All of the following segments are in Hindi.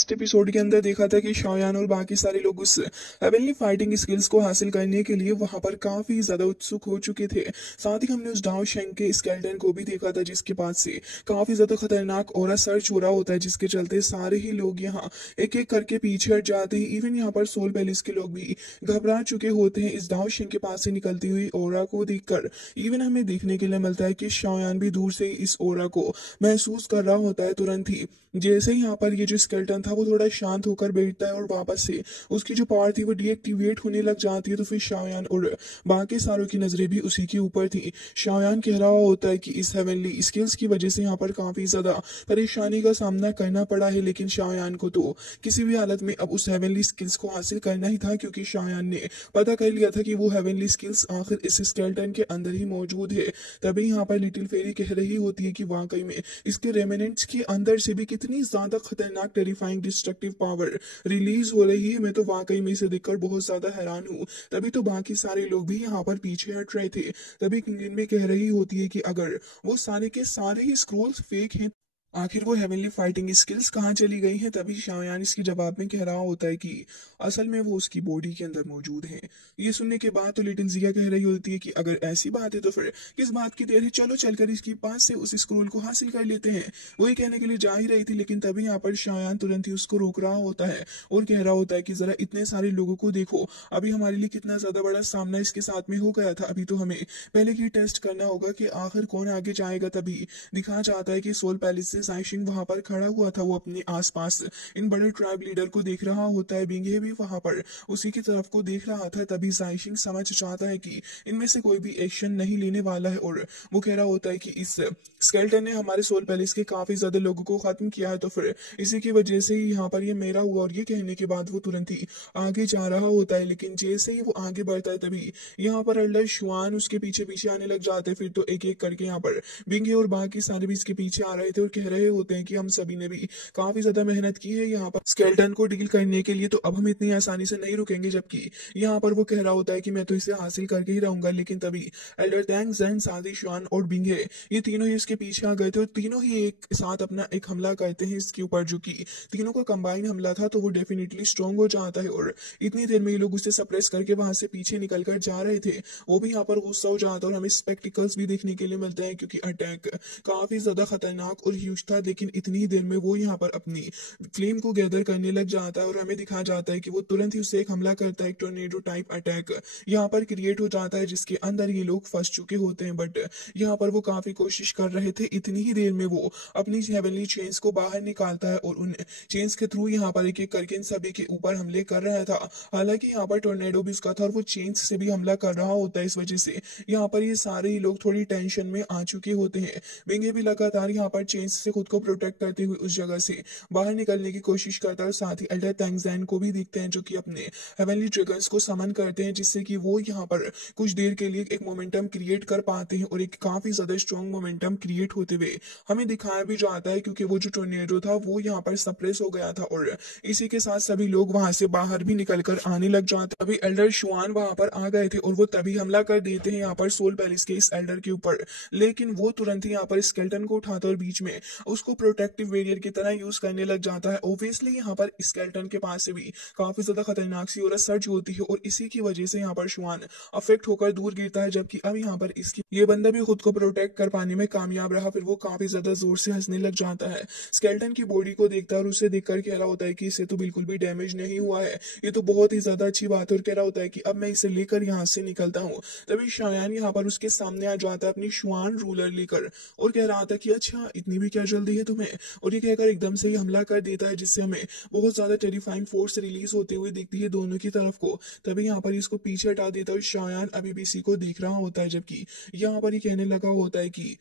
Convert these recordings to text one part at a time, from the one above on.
लास्ट एपिसोड के अंदर देखा था कि शाओयान और बाकी सारे लोग उस हेवनली फाइटिंग स्किल्स को हासिल करने के लिए वहां पर काफी ज्यादा उत्सुक हो चुके थे। साथ ही हमने उस डाओ शेंग के स्केलेटन को भी देखा था जिसके पास से काफी ज्यादा खतरनाक ऑरा सर्च हो रहा होता है, जिसके चलते सारे ही लोग यहाँ एक एक करके पीछे हट जाते हैं। इवन यहाँ पर सोल पैलेस के लोग भी घबरा चुके होते हैं इस डाओ शेंग के पास से निकलती हुई ऑरा को देखकर। इवन हमें देखने के लिए मिलता है कि शाओयान भी दूर से इस ऑरा को महसूस कर रहा होता है। तुरंत ही जैसे ही यहाँ पर ये जो स्केलेटन था वो थोड़ा शांत होकर बैठता है और वापस से उसकी जो पावर थी वो डीएक्टिवेट होने लग जाती है, तो फिर शाओयान और बाकी सारों की नजरें भी उसी के ऊपर थी। शाओयान कह रहा होता है कि इस हेवनली स्किल्स की वजह से यहाँ पर काफी ज्यादा परेशानी का सामना करना पड़ा है, लेकिन शाओयान को तो किसी भी हालत में अब उस हेवनली स्किल्स को हासिल करना ही था, क्योंकि शाओयान ने पता कर लिया था कि वो हेवनली स्किल्स आखिर इस स्केलेटन के अंदर ही मौजूद है। तभी यहाँ पर लिटिल फेरी कह रही होती है कि वाकई में इसके रेमिनेंट्स के अंदर से भी कितनी ज्यादा खतरनाक टेरिफाइंग डिस्ट्रक्टिव पावर रिलीज हो रही है। मैं तो वाकई में इसे देखकर बहुत ज्यादा हैरान हूँ। तभी तो बाकी सारे लोग भी यहाँ पर पीछे हट रहे थे। तभी किंगडम में कह रही होती है कि अगर वो सारे के सारे ही स्क्रोल्स फेक हैं, आखिर वो हेवनली फाइटिंग स्किल्स कहाँ चली गई हैं। तभी शाओयान इसके जवाब में कह रहा होता है कि असल में वो उसकी बॉडी के अंदर मौजूद है। ये सुनने के बाद तो लिटिल जिया कह रही होती है कि अगर ऐसी बात है तो फिर किस बात की देर है, चलो चलकर इसके पास से उस स्क्रोल को हासिल कर लेते हैं। वही कहने के लिए जा ही रही थी, लेकिन तभी यहाँ पर शाओयान तुरंत ही उसको रोक रहा होता है और कह रहा होता है कि जरा इतने सारे लोगों को देखो, अभी हमारे लिए कितना ज्यादा बड़ा सामना इसके साथ में हो गया था। अभी तो हमें पहले ही टेस्ट करना होगा कि आखिर कौन आगे जाएगा। तभी दिखाया जाता है कि सोल पैलेस से जाइशिंग वहां पर खड़ा हुआ था। वो अपने आसपास इन बड़े ट्राइब लीडर को देख रहा होता है। बिंगे भी वहां पर उसी की तरफ को देख रहा था। तभी जाइशिंग समझ चाहता है कि इनमें से कोई भी एक्शन नहीं लेने वाला है और वो कह रहा होता है कि इस स्केलेटन ने हमारे सोल पैलेस के काफी ज्यादा लोगों को खत्म किया है, तो फिर इसी की वजह से ही यहाँ पर ये मेरा हुआ। और ये कहने के बाद वो तुरंत ही आगे जा रहा होता है, लेकिन जैसे ही वो आगे बढ़ता है तभी यहाँ पर एल्डर शुआन उसके पीछे पीछे आने लग जाते हैं। फिर तो एक एक करके यहाँ पर बिंगे और बाकी सारे भी इसके पीछे आ रहे थे और कह रहे होते हैं कि हम सभी ने भी काफी ज्यादा मेहनत की है यहाँ पर स्केलेटन को डील करने के लिए, तो अब हम इतनी आसानी से नहीं रुकेंगे। जबकि यहाँ पर वो कह रहा होता है कि मैं तो इसे हासिल करके ही रहूंगा। लेकिन तभी एल्डर टैंग, जैन, सादी, शुआन और बिंगे ये तीनों ही इसके पीछे आ गए थे और तीनों ही एक साथ अपना एक हमला करते हैं इसके ऊपर, जो कि तीनों का कंबाइन हमला था। तो वो डेफिनेटली स्ट्रॉन्ग हो जाता है और इतनी देर में ये लोग उसे सप्रेस करके वहां से पीछे निकल कर जा रहे थे। वो भी यहाँ पर गुस्सा हो जाता है और हमें स्पेक्टिकल्स भी देखने के लिए मिलते हैं, क्योंकि अटैक काफी ज्यादा खतरनाक और ह्यूज था। लेकिन इतनी ही देर में वो यहाँ पर अपनी फ्लेम को गैदर करने लग जाता है और हमें दिखाया जाता है कि वो तुरंत ही उसे एक हमला करता है। एक टोर्नेडो टाइप अटैक यहाँ पर क्रिएट हो जाता है, जिसके अंदर ये लोग फंस चुके होते हैं। बट यहाँ पर वो काफी कोशिश कर रहे थे। इतनी ही देर में वो अपनी हेवनली चेन्स को बाहर निकालता है और उन चेन्स के थ्रू यहाँ पर एक एक करके इन सभी के ऊपर हमले कर रहा था। हालांकि यहाँ पर टोर्नेडो भी उसका था और वो चेन्स से भी हमला कर रहा होता है। इस वजह से यहाँ पर ये सारे ही लोग थोड़ी टेंशन में आ चुके होते हैं। विंगे भी लगातार यहाँ पर चेन्स से खुद को प्रोटेक्ट करते हुए उस जगह से बाहर निकलने की कोशिश करता है और साथ ही एल्डर तैंगजैन को भी देखते हैं, जो कि अपने हेवनली ड्रैगन्स को समन करते हैं, जिससे कि वो यहाँ पर कुछ देर के लिए एक मोमेंटम क्रिएट कर पाते हैं और एक काफी ज्यादा स्ट्रॉन्ग मोमेंटम क्रिएट होते हुए हमें दिखाया भी जाता है, क्योंकि वो जो टोर्नेडो था वो यहाँ पर सप्रेस हो गया था और इसी के साथ सभी लोग वहां से बाहर भी निकल कर आने लग जाते। अभी एल्डर शुआन वहां पर आ गए थे और वो तभी हमला कर देते हैं यहाँ पर सोल पैलेस के इस एल्डर के ऊपर। लेकिन वो तुरंत ही यहाँ पर स्केलेटन को उठाता है और बीच में उसको प्रोटेक्टिव बैरियर की तरह यूज करने लग जाता है। ऑब्वियसली यहाँ पर स्केलेटन के पास से भी काफी ज्यादा खतरनाक सी और सर्ज होती है और इसी की वजह से यहाँ पर शुआन अफेक्ट होकर दूर गिरता है। जबकि अब यहाँ पर इसकी ये बंदा भी खुद को प्रोटेक्ट कर पाने में कामयाब रहा। फिर वो काफी ज्यादा जोर से हंसने लग जाता है। स्केलेटन की बॉडी को देखता है और उसे देखकर कह रहा होता है कि इसे तो बिल्कुल भी डैमेज नहीं हुआ है, ये तो बहुत ही ज्यादा अच्छी बात है। और कह रहा होता है कि अब मैं इसे लेकर यहाँ से निकलता हूँ। तभी शायान यहाँ पर उसके सामने आ जाता है अपनी शुआन रूलर लेकर और कह रहा था कि अच्छा इतनी भी क्या जल्दी है तुम्हें। और ये कहकर एकदम से ही हमला कर देता है, जिससे हमें बहुत ज्यादा टेरिफाइंग फोर्स रिलीज होते हुए दिखती है दोनों की तरफ को। तभी यहाँ पर इसको पीछे हटा देता है और शायान अभी भी इसी को देख रहा होता है, जबकि यहाँ पर ये कहने लगा होता है कि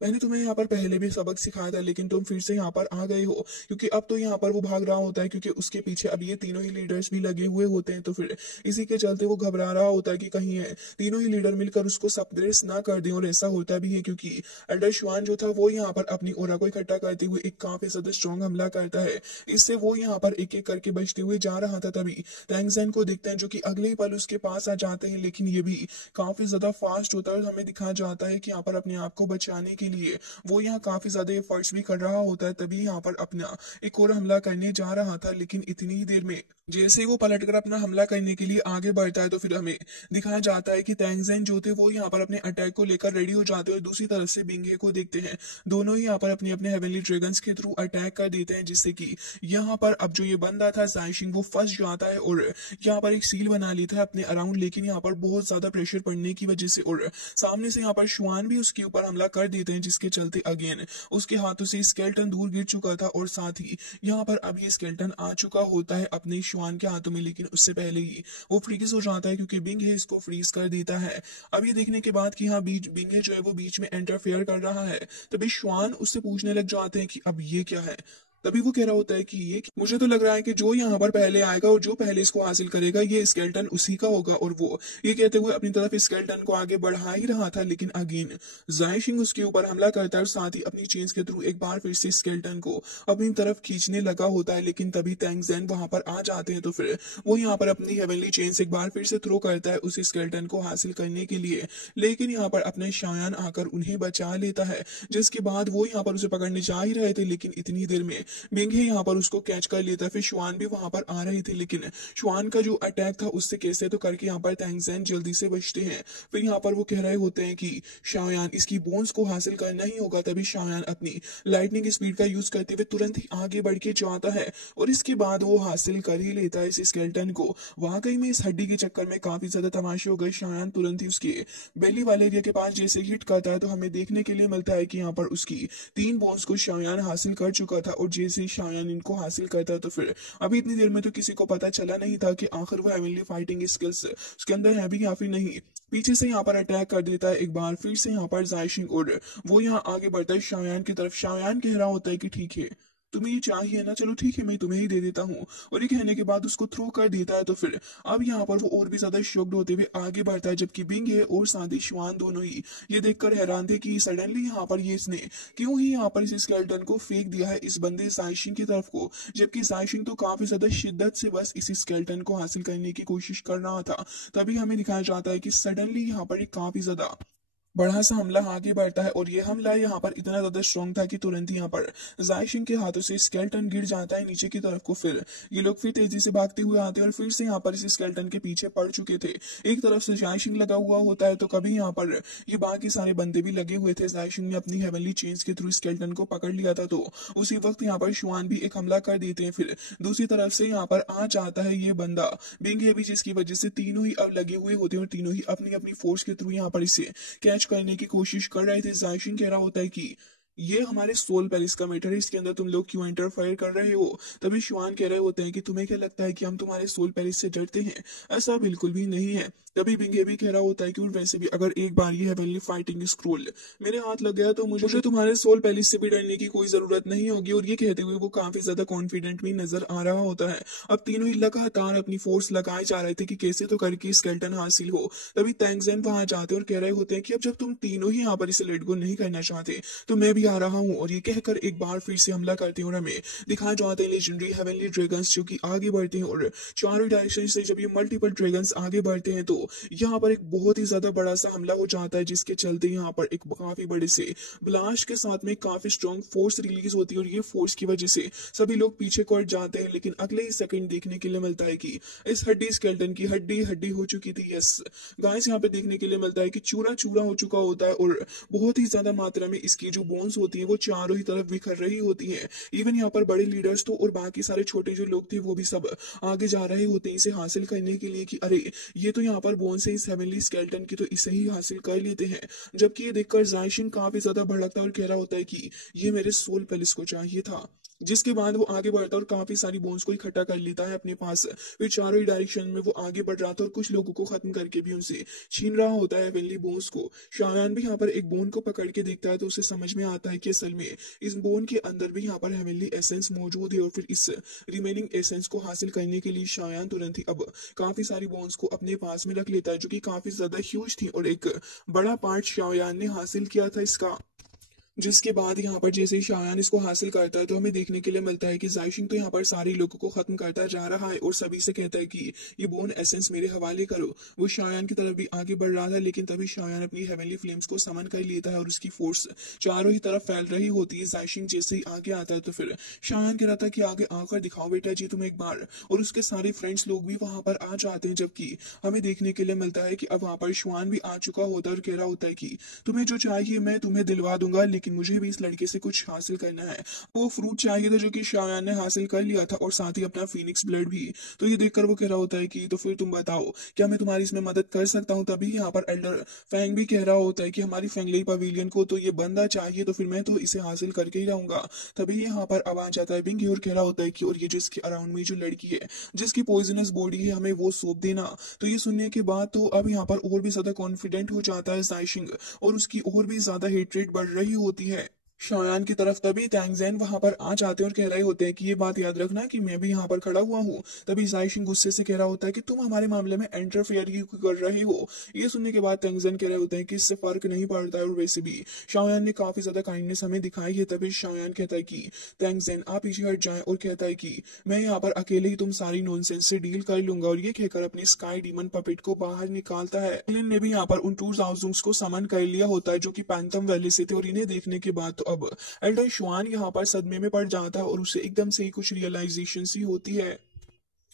मैंने तुम्हें यहाँ पर पहले भी सबक सिखाया था, लेकिन तुम फिर से यहाँ पर आ गए हो। क्योंकि अब तो यहाँ पर वो भाग रहा होता है, क्योंकि उसके पीछे अब ये तीनों ही लीडर्स भी लगे हुए होते हैं। तो फिर इसी के चलते वो घबरा रहा होता है कि कहीं है तीनों ही लीडर मिलकर उसको सप्रेस ना कर दें। और ऐसा होता भी है, क्योंकि एल्डर शुआन जो था वो यहाँ पर अपनी ओरा को इकट्ठा करते हुए एक काफी ज्यादा स्ट्रॉन्ग हमला करता है। इससे वो यहाँ पर एक एक करके बचते हुए जा रहा था। तभी तैंगजैन को देखते हैं, जो कि अगले ही पल उसके पास आ जाते हैं, लेकिन ये भी काफी ज्यादा फास्ट होता है और हमें दिखाया जाता है कि यहाँ पर अपने आप को बचाने के लिए वो यहाँ काफी ज्यादा एफर्ट्स भी कर रहा होता है। तभी यहाँ पर अपना एक और हमला करने जा रहा था, लेकिन इतनी ही देर में जैसे ही वो पलटकर अपना हमला करने के लिए आगे बढ़ता है तो फिर हमें दिखाया जाता है कि तैंगजेन जो थे वो यहाँ पर अपने अटैक को लेकर रेडी हो जाते हैं और दूसरी तरफ से बिंगे को देखते हैं। दोनों ही यहाँ पर अपने अपने हेवनली ड्रैगन्स के थ्रू अटैक कर देते हैं, जिससे कि यहाँ पर अब जो ये बंदा था जाइशिंग वो फंस जाता है और यहाँ पर एक सील बना लेता है अपने अराउंड। लेकिन यहाँ पर बहुत ज्यादा प्रेशर पड़ने की वजह से और सामने से यहाँ पर शुआन भी उसके ऊपर हमला कर देते हैं, जिसके चलते अगेन उसके हाथों से स्केल्टन दूर गिर चुका था और साथ ही यहाँ पर अब ये स्केल्टन आ चुका होता है अपने शुआन के हाथों में। लेकिन उससे पहले ही वो फ्रीज हो जाता है क्योंकि बिंग है इसको फ्रीज कर देता है। अब ये देखने के बाद कि हाँ बीच बिंग है जो है वो बीच में इंटरफेयर कर रहा है, तभी शुआन उससे पूछने लग जाते हैं कि अब ये क्या है। तभी वो कह रहा होता है कि ये मुझे तो लग रहा है कि जो यहाँ पर पहले आएगा और जो पहले इसको हासिल करेगा ये स्केल्टन उसी का होगा। और वो ये कहते हुए अपनी तरफ स्केल्टन को आगे बढ़ा ही रहा था, लेकिन अगेन जाइशिंग उसके ऊपर हमला करता है और साथ ही अपनी चेन्स के थ्रू एक बार फिर से स्केल्टन को अपनी तरफ खींचने लगा होता है। लेकिन तभी तैंगजेन वहां पर आ जाते हैं तो फिर वो यहाँ पर अपनी हेवनली चेन्स एक बार फिर से थ्रो करता है उस स्केल्टन को हासिल करने के लिए। लेकिन यहाँ पर अपने शायान आकर उन्हें बचा लेता है, जिसके बाद वो यहाँ पर उसे पकड़ने जा ही रहे थे, लेकिन इतनी देर में बिंग यहाँ पर उसको कैच कर लेता है। फिर शुआन भी वहां पर आ रहे थे, लेकिन शुआन का जो अटैक था उससे कैसे तो करके यहाँ पर तैंगजेन जल्दी से बचते हैं। फिर यहाँ पर वो कह रहे होते हैं कि शायान इसकी बोन्स को हासिल करना ही होगा। तभी शायान अपनी लाइटनिंग स्पीड का यूज करते हुए तुरंत ही आगे बढ़ के जाता है और इसके बाद वो हासिल कर ही लेता है इस स्केल्टन को। वाकई में इस हड्डी के चक्कर में काफी ज्यादा तमाशे हो गए। शायान तुरंत ही उसके बेली वाले एरिया के पास जैसे हिट करता है तो हमें देखने के लिए मिलता है कि यहाँ पर उसकी 3 बोन्स को शायान हासिल कर चुका था। और जैसे ही शायान इनको हासिल करता है तो फिर अभी इतनी देर में तो किसी को पता चला नहीं था कि आखिर वो हेवनली फाइटिंग स्किल्स उसके अंदर है भी या फिर नहीं। पीछे से यहाँ पर अटैक कर देता है एक बार फिर से यहाँ पर जाइशिंग और वो यहाँ आगे बढ़ता है शायान की तरफ। शायान कह रहा होता है कि ठीक है तुम्हें ये चाहिए ना, चलो ठीक है मैं तुम्हें ही दे देता हूँ। और ये कहने के बाद उसको थ्रो कर देता है। तो फिर अब यहाँ पर वो और भी ज्यादा शॉक्ड होते हुए आगे बढ़ता है, जबकि बिंग है और साथ ही शुआन दोनों ही ये देखकर हैरान थे कि सडनली यहाँ पर ये इसने क्यों ही यहाँ पर इस स्केल्टन को फेंक दिया है इस बंदे जाइशिंग की तरफ को, जबकि जाइशिंग तो काफी ज्यादा शिद्दत से बस इस स्केल्टन को हासिल करने की कोशिश कर रहा था। तभी हमें दिखाया जाता है कि सडनली यहाँ पर एक काफी ज्यादा बड़ा सा हमला आगे बढ़ता है और ये हमला यहाँ पर इतना ज्यादा स्ट्रॉन्ग था कि तुरंत ही यहाँ पर जाइशिंग के हाथों से स्केल्टन गिर जाता है नीचे की तरफ को। फिर ये लोग फिर तेजी से भागते हुए आते हैं और फिर से यहाँ पर इस स्केल्टन के पीछे पड़ चुके थे। एक तरफ से जाइशिंग लगा हुआ होता है तो कभी यहाँ पर ये बाकी सारे बंदे भी लगे हुए थे। जाइशिंग ने अपनी हेवनली चेन्स के थ्रू स्केल्टन को पकड़ लिया था, तो उसी वक्त यहाँ पर शुआन भी एक हमला कर देते हैं। फिर दूसरी तरफ से यहाँ पर आ जाता है ये बंदा बिंग है भी, जिसकी वजह से तीनों ही अब लगे हुए होते हैं और तीनों ही अपनी अपनी फोर्स के थ्रू यहाँ पर इसे कैच करने की कोशिश कर रहे थे। जाइशिंग कह रहा होता है कि ये हमारे सोल पैलेस का मैटर है, इसके अंदर तुम लोग क्यों इंटरफेयर कर रहे हो। तभी शुआन कह रहे होते हैं कि तुम्हें क्या लगता है कि हम तुम्हारे सोल पैलेस से डरते हैं, ऐसा बिल्कुल भी नहीं है। तभी बिंगे भी कह रहा होता है कि और वैसे भी अगर एक बार ये हेवनली फाइटिंग स्क्रोल मेरे हाथ लग गया तो मुझे तुम्हारे सोल पैलेस से भी डरने की कोई जरूरत नहीं होगी। और ये कहते हुए वो काफी ज्यादा कॉन्फिडेंट भी नजर आ रहा होता है। अब तीनों ही लगातार अपनी फोर्स लगाए जा रहे थे कि कैसे तो करके स्केल्टन हासिल हो। तभी तैंगजेन वहां जाते और कह रहे होते हैं कि अब जब तुम तीनों ही यहाँ पर इसे लेट गो नहीं करना चाहते तो मैं भी आ रहा हूँ। और ये कहकर एक बार फिर से हमला करते हैं और हमें दिखाए जाते हैं लेजेंडरी हेवनली ड्रैगन्स जो कि आगे बढ़ते हैं और चारों डायरेक्शन से जब ये मल्टीपल ड्रैगन्स आगे बढ़ते हैं तो यहाँ पर एक बहुत ही ज्यादा बड़ा सा हमला हो जाता है, जिसके चलते यहाँ पर एक काफी बड़े से ब्लास्ट के साथ में काफी स्ट्रॉन्ग फोर्स रिलीज होती है और ये फोर्स की वजह से सभी लोग पीछे को हट जाते हैं। लेकिन अगले ही सेकंड देखने के लिए मिलता है कि इस हड्डी स्केल्टन की हड्डी हड्डी हो चुकी थी। यस गाइस, यहाँ पे देखने के लिए मिलता है कि चूरा चूरा हो चुका होता है और बहुत ही ज्यादा मात्रा में इसकी जो बोन्स होती है वो चारों ही तरफ बिखर रही होती है। इवन यहाँ पर बड़े लीडर्स तो और बाकी सारे छोटे जो लोग थे वो भी सब आगे जा रहे होते हैं इसे हासिल करने के लिए कि अरे ये तो यहाँ पर बोन से इस हेवनली स्केल्टन की तो इसे ही हासिल कर लेते हैं। जबकि ये देखकर जाइशिन काफी ज्यादा भड़कता है और कह रहा होता है कि ये मेरे सोल पैलेस को चाहिए था। जिसके बाद वो आगे बढ़ता है और काफी सारी बोन्स को इकट्ठा कर लेता है अपने पास। फिर चारों ही डायरेक्शन में वो आगे बढ़ रहा था और कुछ लोगों को खत्म करके भी उनसे छीन रहा होता है हेवनली बोन्स को। शायान भी यहाँ पर एक बोन को पकड़ के देखता है तो उसे समझ में आता है कि असल में इस बोन के अंदर भी यहाँ पर हेवनली एसेंस मौजूद है। और फिर इस रिमेनिंग एसेंस को हासिल करने के लिए शायान तुरंत ही अब काफी सारी बोन्स को अपने पास में रख लेता है जो कि काफी ज्यादा ह्यूज थी और एक बड़ा पार्ट शायान ने हासिल किया था इसका। जिसके बाद यहाँ पर जैसे ही शायान इसको हासिल करता है तो हमें देखने के लिए मिलता है कि जायशिंग तो यहाँ पर सारे लोगों को खत्म करता जा रहा है और सभी से कहता है कि ये बोन एसेंस मेरे हवाले करो। वो शायान की तरफ भी आगे बढ़ रहा था, लेकिन तभी शायान अपनी हेवनली फ्लेम्स को समन कर लेता है और उसकी फोर्स चारों ही तरफ फैल रही होती है। जायशिंग जैसे ही आगे आता है तो फिर शायान कह रहा था कि आगे आकर दिखाओ बेटा जी तुम एक बार, और उसके सारे फ्रेंड्स लोग भी वहां पर आ जाते हैं। जबकि हमें देखने के लिए मिलता है कि अब वहां पर शुआन भी आ चुका होता है और कह रहा होता है कि तुम्हें जो चाहिए मैं तुम्हें दिलवा दूंगा, लेकिन मुझे भी इस लड़के से कुछ हासिल करना है। वो फ्रूट चाहिए था जो कि शायान ने हासिल कर लिया था, और साथ ही अपना फीनिक्स ब्लड भी। तो ये देखकर वो कह रहा होता है कि तो फिर तुम बताओ क्या मैं तुम्हारी इसमें मदद कर सकता हूँ। तभी यहाँ पर एल्डर फैंग भी कह रहा होता है कि हमारी फैंगली पवेलियन को तो ये बंदा चाहिए, तो फिर मैं तो इसे हासिल करके ही रहूंगा। तभी यहाँ पर अब आ जाता है बिंगी और कह रहा होता है कि और ये जो इसके अराउंड में जो लड़की है जिसकी पॉइजनस बॉडी है हमें वो सौंप देना। तो ये सुनने के बाद तो अब यहाँ पर और भी ज्यादा कॉन्फिडेंट हो जाता है जायशिंग, और उसकी और भी ज्यादा हेट्रेट बढ़ रही होती है शायान की तरफ। तभी तैंगजैन वहां पर आ जाते हैं और कह रहे होते हैं कि ये बात याद रखना कि मैं भी यहाँ पर खड़ा हुआ हूँ। तभी जायशिंग गुस्से से कह रहा होता है कि तुम हमारे मामले में इंटरफेयर क्यों कर रहे हो। ये सुनने के बाद तैंगजैन कह रहे होते हैं कि इससे फर्क नहीं पड़ता है, और वैसे भी शायान ने काफी ज्यादा काइंडनेस हमें दिखाई है। तभी शायान कहता है कि तैंगजैन आप पीछे हट जाएं, और कहता है कि मैं यहाँ पर अकेले ही तुम सारी नॉनसेंस से डील कर लूंगा। और ये कहकर अपनी स्काई डीमन पपेट को बाहर निकालता है। एलन ने भी यहाँ पर उन 2000 को समन कर लिया होता है जो कि पैंथम वैली से थे, और इन्हें देखने के बाद तो अब एल्डर शुआन यहाँ पर सदमे में पड़ जाता है और उसे एकदम से ही कुछ रियलाइजेशन सी होती है।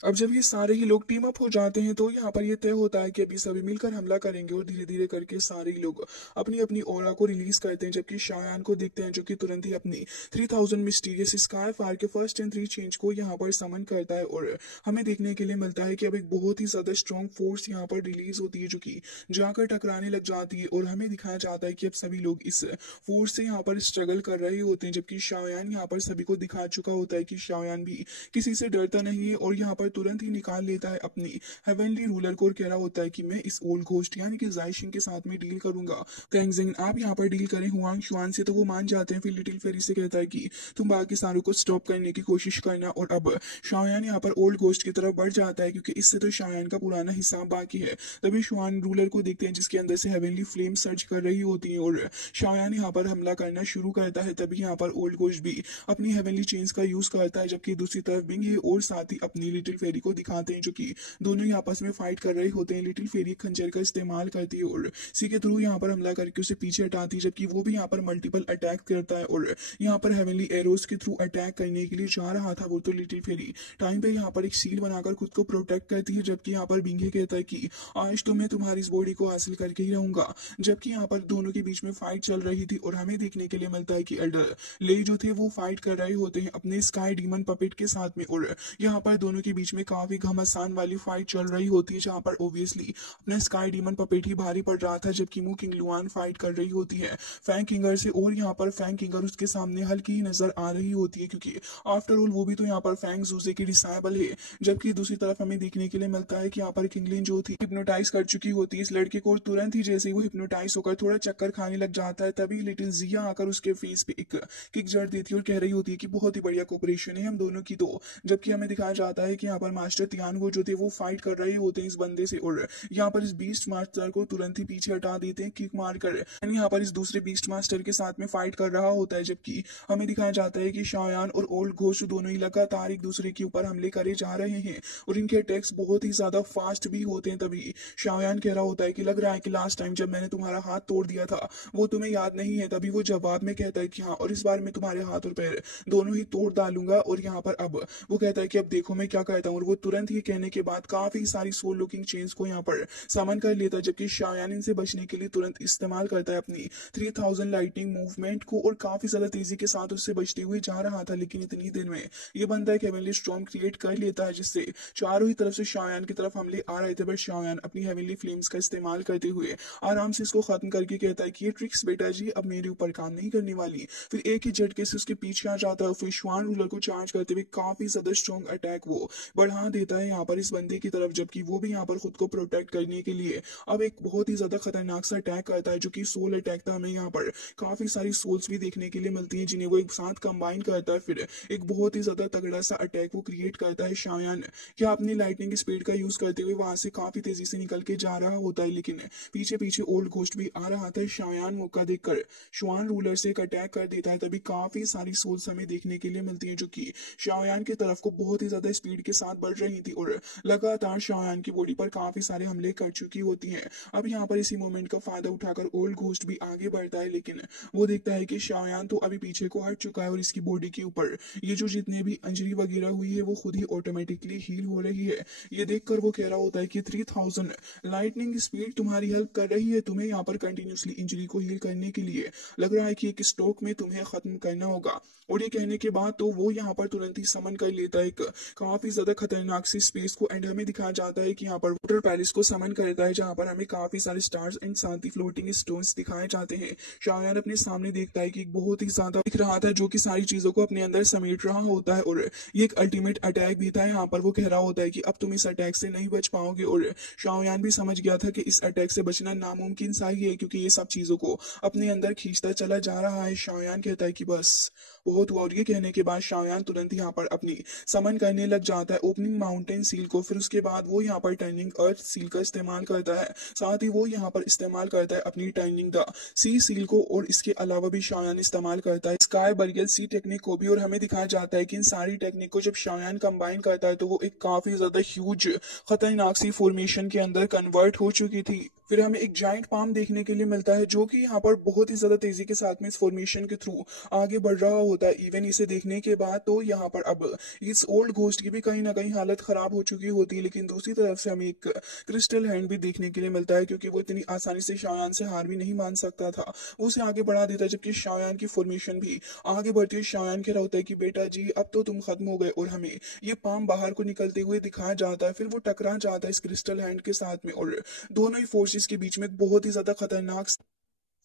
अब जब ये सारे ही लोग टीम अप हो जाते हैं तो यहाँ पर ये तय होता है कि अभी सभी मिलकर हमला करेंगे, और धीरे धीरे करके सारे ही लोग अपनी अपनी ऑरा को रिलीज करते हैं। जबकि शायान को देखते हैं जो कि तुरंत ही अपनी 3000 मिस्टीरियस स्काई फायर के फर्स्ट एंड 3 चेंज को यहाँ पर समन करता है, और हमें देखने के लिए मिलता है कि अब एक बहुत ही ज्यादा स्ट्रॉन्ग फोर्स यहाँ पर रिलीज होती है जो कि जाकर टकराने लग जाती है। और हमें दिखाया जाता है कि अब सभी लोग इस फोर्स से यहाँ पर स्ट्रगल कर रहे होते हैं, जबकि शायान यहाँ पर सभी को दिखा चुका होता है कि शायान भी किसी से डरता नहीं है, और यहाँ पर तुरंत ही निकाल लेता है अपनी हेवनली रूलर को और कह रहा होता है कि मैं इस ओल्ड घोस्ट यानी कि जायशिंग के साथ में डील करूंगा। तेंगजिंग आप यहाँ पर डील करें हुआंग शुआन से, तो वो मान जाते हैं। फिर लिटिल फेरी से कहता है कि तुम बाकी सारों को स्टॉप करने की कोशिश करना। और अब शायान यहाँ पर ओल्ड घोस्ट की तरफ बढ़ जाता है क्योंकि इससे तो शायान का पुराना हिसाब बाकी है। तभी शुआन रूलर को देखते हैं जिसके अंदर से हेवनली फ्लेम सर्च कर रही होती है, और शायान यहाँ पर हमला करना शुरू करता है। तभी यहाँ पर ओल्ड घोस्ट भी अपनी हेवनली चेंज का यूज करता है, जबकि दूसरी तरफ बिंग और साथ ही अपनी लिटिल फेरी को दिखाते हैं जो कि दोनों ही आपस में फाइट कर रहे होते हैं। लिटिल फेरी खंजर का इस्तेमाल करती है और सी के थ्रू यहाँ पर हमला करके उसे पीछे हटाती है, जबकि वो भी यहाँ पर मल्टीपल अटैक करता है और यहाँ पर हेवनली एरोस के थ्रू अटैक करने के लिए जा रहा था। वो तो लिटिल फेरी टाइम पे यहाँ पर एक शील्ड बनाकर खुद को प्रोटेक्ट करती है, जबकि यहाँ पर बिंगे कहता है कि आज तो मैं तुम्हारी इस बॉडी को हासिल करके ही रहूंगा। जबकि यहाँ पर दोनों के बीच में फाइट चल रही थी और हमें देखने के लिए मिलता है कि एल्डर ले जो थे वो फाइट कर रहे होते हैं अपने स्काई डीमन पपेट के साथ में, और यहाँ पर दोनों के बीच में काफी घमासान वाली फाइट चल रही होती है, जहाँ पर ऑब्वियसली अपना स्काई डीमन पपेट ही भारी पड़ रहा था, जबकि मू किंग लुआन फाइट कर रही होती है फैंग किंगर से। और यहाँ पर फैंग किंगर उसके सामने हल्की ही नजर आ रही होती है क्योंकि आफ्टर ऑल वो भी तो यहाँ पर फैंग जूसे की डिसाइबल है। जबकि दूसरी तरफ हमें देखने के लिए मिलता है कि यहाँ पर किंगलिन जो थी हिप्नोटाइज कर चुकी होती है इस लड़के को, तुरंत ही जैसे ही वो हिप्नोटाइज होकर थोड़ा चक्कर खाने लग जाता है तभी लिटिल जिया आकर उसके फेस पे एक किक जड़ देती है और कह रही होती है कि बहुत ही बढ़िया कोऑपरेशन है हम दोनों की। तो जबकि हमें दिखाया जाता है कि यहाँ पर मास्टर तियानगो जो थे वो फाइट कर रहे होते हैं इस बंदे से, और यहाँ पर इस बीस्ट मास्टर को तुरंत ही पीछे हटा देते हैं किक मारकर। यहाँ पर इस दूसरे बीस्ट मास्टर के साथ में फाइट कर रहा होता है, जबकि हमें दिखाया जाता है कि शायान और ओल्ड घोस्ट दोनों ही लगातार एक दूसरे के ऊपर हमले करे जा रहे हैं और इनके अटैक्स बहुत ही ज्यादा फास्ट भी होते हैं। तभी शायान कह रहा होता है कि लग रहा है कि लास्ट टाइम जब मैंने तुम्हारा हाथ तोड़ दिया था वो तुम्हें याद नहीं है। तभी वो जवाब में कहता है कि हाँ, और इस बार मैं तुम्हारे हाथ और पैर दोनों ही तोड़ डालूंगा। और यहाँ पर अब वो कहता है कि अब देखो मैं क्या कहता हूँ, और वो तुरंत ही कहने के बाद काफी सारी सोल लुकिंग चेंज को यहाँ पर समन कर लेता है, जबकि शायान इनसे बचने के लिए तुरंत इस्तेमाल करता है अपनी 3000 लाइटिंग मूवमेंट को और काफी ज्यादा तेजी के साथ उससे बचते हुए जा रहा था। लेकिन इतनी देर में ये बंदा एक हेवनली स्टॉर्म क्रिएट कर लेता है जिससे चारों ही तरफ से शायान की तरफ हमले आ रहे थे, बट शायान अपनी हेवनली फ्लेम्स का इस्तेमाल करते हुए आराम से इसको खत्म करके कहता है कि ये ट्रिक्स बेटा जी अब मेरे ऊपर काम नहीं करने वाली। फिर एक ही झटके से उसके पीछे आ जाता है, फिर श्वान रूलर को चार्ज करते हुए काफी ज्यादा स्ट्रॉन्ग अटैक वो बढ़ा देता है यहाँ पर इस बंदे की तरफ, जबकि वो भी यहाँ पर खुद को प्रोटेक्ट करने के लिए अब एक बहुत ही ज्यादा खतरनाक सा अटैक करता है, जो कि सोल अटैक था। हमें यहाँ पर काफी सारी सोल्स भी देखने के लिए मिलती हैं जिन्हें वो एक साथ कंबाइन करता है, फिर एक बहुत ही ज्यादा तगड़ा सा अटैक वो क्रिएट करता है। शायान क्या अपनी लाइटनिंग स्पीड का यूज करते हुए वहां से काफी तेजी से निकल के जा रहा होता है, लेकिन पीछे पीछे ओल्ड घोस्ट भी आ रहा था। शायान मौका देखकर श्वान रूलर से एक अटैक कर देता है। तभी काफी सारी सोल्स हमें देखने के लिए मिलती हैं जो कि शायान की तरफ को बहुत ही ज्यादा स्पीड के साथ बढ़ रही थी और लगातार शायान की बॉडी पर काफी सारे हमले कर चुकी होती हैं। अब यहाँ पर इसी मोमेंट का फायदा उठाकर ओल्ड घोस्ट भी आगे बढ़ता है, लेकिन वो देखता है कि शायान तो अभी पीछे को हट चुका है और इसकी बॉडी के ऊपर ये जो जितने भी इंजरी वगैरह हुई है वो खुद ही ऑटोमेटिकली हील हो रही है। ये देखकर वो कह रहा होता है कि 3000 लाइटनिंग स्पीड तुम्हारी हेल्प कर रही है तुम्हें यहाँ पर कंटिन्यूसली इंजरी को हील करने के लिए। लग रहा है कि एक स्ट्रोक में तुम्हें खत्म करना होगा। और ये कहने के बाद तो वो यहाँ पर तुरंत ही समन कर लेता है एक काफी ज्यादा खतरनाक सी स्पेस को, एंड हमें दिखाया जाता है कि यहाँ पर वाटर पैलेस को समन करता है, जहाँ पर हमें काफी सारे स्टार्स एंड साथ ही फ्लोटिंग स्टोन्स दिखाए जाते हैं। शायान अपने सामने देखता है कि एक बहुत ही ज्यादा दिख रहा था जो कि सारी चीजों को अपने अंदर समेट रहा होता है, और ये एक अल्टीमेट अटैक भी था। यहाँ पर वो कह रहा होता है कि अब तुम इस अटैक से नहीं बच पाओगे, और शायान भी समझ गया था कि इस अटैक से बचना नामुमकिन सा ही है, क्योंकि ये सब चीजों को अपने अंदर खींचता चला जा रहा है। शायान कहता है कि बस बहुत हुआ, और ये कहने के बाद शायान तुरंत यहाँ पर अपनी समन करने लग जाता है ओपनिंग माउंटेन सील को। फिर उसके बाद वो यहाँ पर टर्निंग अर्थ सील का इस्तेमाल करता है, साथ ही वो यहाँ पर इस्तेमाल करता है अपनी टर्निंग द सी सील को, और इसके अलावा भी शायान इस्तेमाल करता है स्काई बरियल सी टेक्निक को भी। और हमें दिखाया जाता है कि इन सारी टेक्निक को जब शायान कंबाइन करता है तो वो एक काफी ज्यादा ह्यूज खतरनाक सी फॉर्मेशन के अंदर कन्वर्ट हो चुकी थी। फिर हमें एक जाइंट पाम देखने के लिए मिलता है जो कि यहाँ पर बहुत ही ज्यादा तेजी के साथ में इस फॉर्मेशन के थ्रू आगे बढ़ रहा होता है। इवन इसे देखने के बाद तो यहाँ पर अब इस ओल्ड घोस्ट की भी कहीं ना कहीं हालत खराब हो चुकी होती है, लेकिन दूसरी तरफ से हमें एक क्रिस्टल हैंड भी देखने के लिए मिलता है, क्योंकि वो इतनी आसानी से शायान से हार भी नहीं मान सकता था। वो उसे आगे बढ़ा देता है, जबकि शायान की फॉर्मेशन भी आगे बढ़ती है। शायान कह रहा होता है कि बेटा जी अब तो तुम खत्म हो गए, और हमें ये पाम बाहर को निकलते हुए दिखाया जाता है। फिर वो टकरा जाता है इस क्रिस्टल हैंड के साथ में, और दोनों ही फोर्सेस के बीच में एक बहुत ही ज्यादा खतरनाक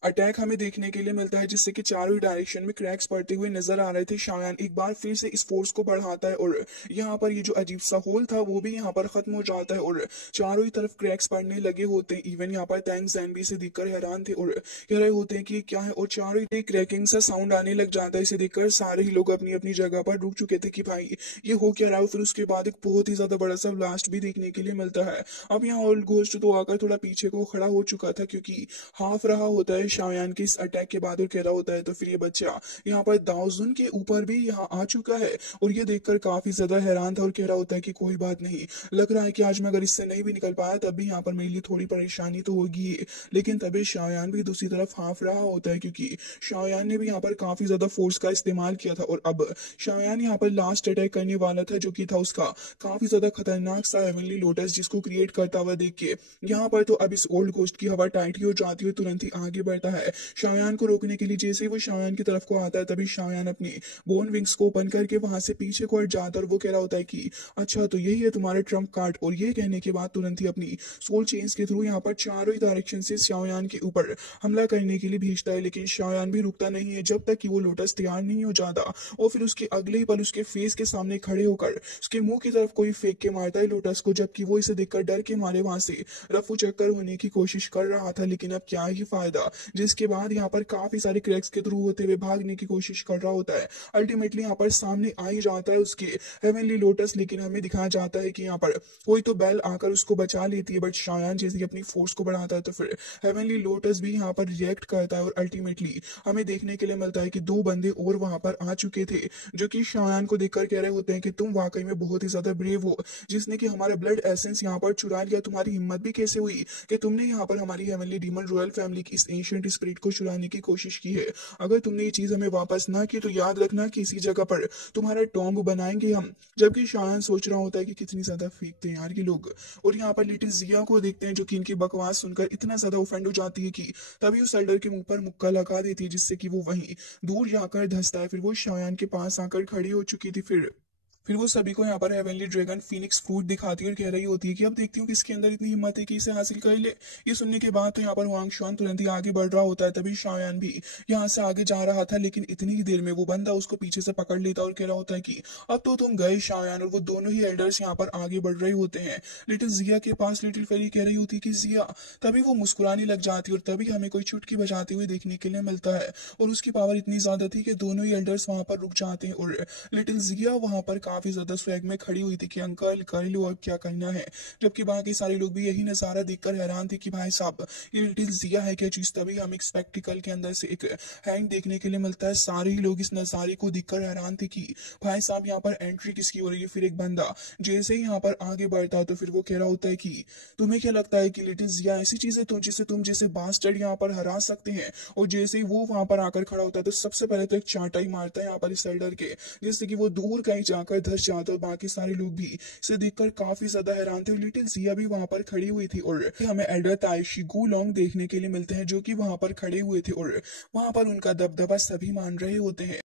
अटैक हमें देखने के लिए मिलता है, जिससे कि चारों ही डायरेक्शन में क्रैक्स पड़ते हुए नजर आ रहे थे। शायान एक बार फिर से इस फोर्स को बढ़ाता है, और यहाँ पर ये जो अजीब सा होल था वो भी यहाँ पर खत्म हो जाता है, और चारों ही तरफ क्रैक्स पड़ने लगे होते हैं। इवन यहाँ पर टैंक जैन भी इसे देखकर हैरान थे और कह रहे होते हैं कि क्या है, और चारों ही क्रैकिंग सा साउंड आने लग जाता है। इसे देखकर सारे ही लोग अपनी अपनी जगह पर रुक चुके थे कि भाई ये हो क्या रहा है। फिर उसके बाद एक बहुत ही ज्यादा बड़ा सा ब्लास्ट भी देखने के लिए मिलता है। अब यहाँ ओल्ड घोस्ट तो आकर थोड़ा पीछे को खड़ा हो चुका था, क्योंकि हाफ रहा होता है शायान के इस अटैक के बाद, और कह रहा होता है तो फिर ये बच्चा यहाँ पर दाउजुन के ऊपर भी यहाँ आ चुका है। और ये देखकर काफी ज्यादा हैरान था और कह रहा होता है कि कोई बात नहीं, लग रहा है कि आज मैं अगर इससे नहीं भी निकल पाया तब भी यहाँ पर मेरे लिए थोड़ी परेशानी तो होगी। लेकिन तभी शायान भी दूसरी तरफ हाफ रहा होता है, क्योंकि शायान ने भी यहाँ पर काफी ज्यादा फोर्स का इस्तेमाल किया था, और अब शायान यहाँ पर लास्ट अटैक करने वाला था, जो कि था उसका काफी ज्यादा खतरनाक सा हेवनली लोटस, जिसको क्रिएट करता हुआ देख के यहाँ पर तो अब इस ओल्ड घोस्ट की हवा टाइट ही हो जाती है, तुरंत ही आगे बढ़ता है शायान को रोकने के लिए। जैसे ही वो शायान की तरफ को आता है तभी शायान अपनी बोन विंग्स को ओपन करके वहां से पीछे को हट जाता है, और वो कह रहा होता है कि अच्छा तो यही है तुम्हारे ट्रम्प कार्ड। और ये कहने के बाद तुरंत ही अपनी सोल चेन्स के थ्रू यहाँ पर चारों ही डायरेक्शन से शायान के ऊपर हमला करने के लिए भेजता है, लेकिन शायान भी रुकता नहीं है जब तक कि वो लोटस तैयार नहीं हो जाता। और फिर उसके अगले ही पल उसके फेस के सामने खड़े होकर उसके मुंह की तरफ कोई फेंक के मारता है लोटस को, जबकि वो इसे देखकर डर के मारे वहां से रफू चक्कर होने की कोशिश कर रहा था। लेकिन अब क्या ही फायदा, जिसके बाद यहाँ पर काफी सारे क्रैक्स के थ्रू होते हुए भागने की कोशिश कर रहा होता है। अल्टीमेटली यहाँ पर सामने आ ही जाता है उसके हेवनली लोटस, लेकिन हमें दिखाया जाता है कि यहाँ पर कोई तो बेल आकर उसको बचा लेती है, बट शायान जैसे अपनी फोर्स को बढ़ाता है तो फिर हेवनली लोटस भी यहाँ पर रिएक्ट करता है, और अल्टीमेटली हमें देखने के लिए मिलता है कि दो बंदे और वहां पर आ चुके थे, जो कि शायान को देखकर कह रहे होते हैं कि तुम वाकई में बहुत ही ज्यादा ब्रेव हो, जिसने कि हमारा ब्लड एसेंस यहाँ पर चुरा लिया। तुम्हारी हिम्मत भी कैसे हुई कि तुमने यहाँ पर हमारी हेवनली डीमन रॉयल फैमिली की इस एंशिएंट स्पिरिट को चुराने की कोशिश की है। अगर तुमने ये चीज हमें वापस ना की तो याद रखना कि इसी जगह पर तुम्हारा टॉम्ब बनाएंगे हम। जबकि शायान सोच रहा होता है कि कितनी ज्यादा फेंकते हैं यार ये लोग। और यहाँ पर लिटिल जिया को देखते हैं, जो कि इनकी बकवास सुनकर इतना ज्यादा ऑफेंड हो जाती है कि तभी उस एल्डर के मुंह पर मुक्का लगा देती है, जिससे कि वो वहीं दूर जाकर धंसता है। फिर वो शायान के पास आकर खड़ी हो चुकी थी। फिर फिर वो सभी को यहाँ पर हेवनली ड्रैगन फीनिक्स फ्रूट दिखाती है और कह रही होती है कि अब देखती हूँ कि इसके अंदर इतनी हिम्मत है कि इसे हासिल कर ले। ये सुनने के बाद तो यहाँ पर हुआंग शुआन तुरंत ही आगे बढ़ रहा होता है। तभी शाओयान भी यहाँ से आगे जा रहा था, लेकिन इतनी ही देर में वो बंदा उसको पीछे से पकड़ लेता और कह रहा होता है कि अब तो तुम गए शाओयान। और वो दोनों ही एल्डर्स यहाँ पर आगे बढ़ रहे होते हैं लिटिल जिया के पास। लिटिल फेरी कह रही होती है कि जिया, तभी वो मुस्कुराने लग जाती है और तभी हमें कोई चुटकी बजाते हुए देखने के लिए मिलता है। और उसकी पावर इतनी ज्यादा थी कि दोनों ही एल्डर्स वहां पर रुक जाते हैं और लिटिल जिया वहां पर काफी ज्यादा स्वैग में खड़ी हुई थी कि अंकल कर लो, अब क्या करना है। जबकि बाकी सारे लोग भी यही नजारा देखकर हैरान थे कि भाई साहब ये लिटिल जिया है क्या चीज। तभी हमें एक स्पेक्टिकल के अंदर से एक हैंड देखने के लिए मिलता है। सारे ही लोग इस नजारे को देखकर हैरान थे कि भाई साहब यहाँ पर एंट्री किसकी हो रही है। फिर एक बंदा जैसे ही यहाँ पर आगे बढ़ता है तो फिर वो कह रहा होता है कि तुम्हें क्या लगता है कि लिटिल जिया ऐसी चीज है तो जिसे तुम जैसे बास्टर्ड यहाँ पर हरा सकते हैं। और जैसे ही वो वहां पर आकर खड़ा होता है तो सबसे पहले तो एक चांटा ही मारता है यहाँ पर इस एल्डर के, जिससे कि वो दूर कहीं जाकर धस जाता है। और बाकी सारे लोग भी इसे देखकर काफी ज्यादा हैरान थे। लिटिल जिया भी वहां पर खड़ी हुई थी और हमें एल्डर ताइशी गुलोंग देखने के लिए मिलते हैं जो कि वहां पर खड़े हुए थे और वहां पर उनका दबदबा सभी मान रहे होते हैं।